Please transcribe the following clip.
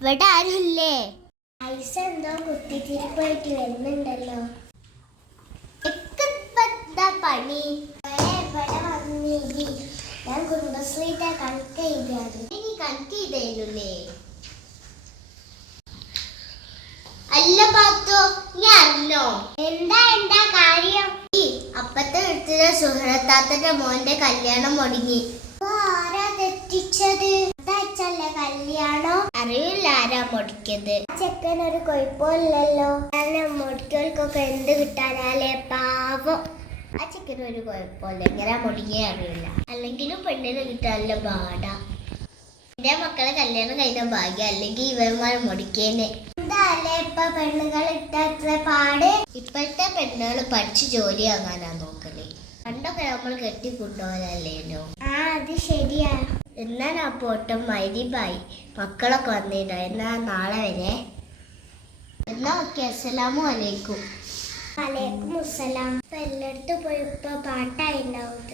ഇവിടെ ആരുമില്ലേ? ഐസ എന്തോ കുത്തിത്തിരിപ്പായിട്ട് വരുന്നുണ്ടല്ലോ. എന്താ പണി? ഇവിടെ വന്നിരി. ഞാൻ കുടുംബശ്രീയുടെ കണക്ക് ചെയ്താണ്. ഇനി കണക്ക് ചെയ്തേലൂല്ലേ? അല്ല പാത്തോ, നീ അറിഞ്ഞോ? എന്താ കാര്യം? അപ്പത്തെ വീട്ടിലെ സുഹൃത്താത്തന്റെ മോന്റെ കല്യാണം മുടങ്ങി. ആരാ തെറ്റിച്ചത്? അതാച്ചല്ലേ കല്യാണം? അറിയില്ല ആരാ മുടക്കിയത്. ചെക്കനൊരു കുഴപ്പമില്ലല്ലോ. മുടിക്കോൽക്കൊക്കെ എന്ത് കിട്ടാനാലേ പാവം. ആ ചെക്കന് ഒരു കുഴപ്പമില്ല, എങ്ങനെ മുടങ്ങിയേ അറിയില്ല. അല്ലെങ്കിലും പെണ്ണിന് കിട്ടാനുള്ള പാടാ. എന്റെ മക്കളെ കല്യാണം കഴിഞ്ഞ ഭാഗ്യം, അല്ലെങ്കിൽ ഇവന്മാർ മുടിക്കേനെ. എന്താല്ലേ ഇപ്പൊ പെണ്ണുകൾ ഇട്ടത്ര പാട്? ഇപ്പോഴത്തെ പെണ്ണുകൾ പഠിച്ച് ജോലി ആകാനാ നോക്കല്. പണ്ടൊക്കെ നമ്മൾ കെട്ടിക്കൊണ്ടുപോലല്ലേനോ. അത് ശരിയാ. എന്നാ ആ പോട്ടം മൈരിബായി, മക്കളൊക്കെ വന്നിട്ടോ. എന്നാ നാളെ വരെ. എന്നാ ഓക്കെ, അസ്സലാമു അലൈക്കും. വലൈക്കും അസ്സലാം. ഇപ്പൊ എല്ലായിടത്തും പോയി ഇപ്പൊ പാട്ടായി ഉണ്ടാവും.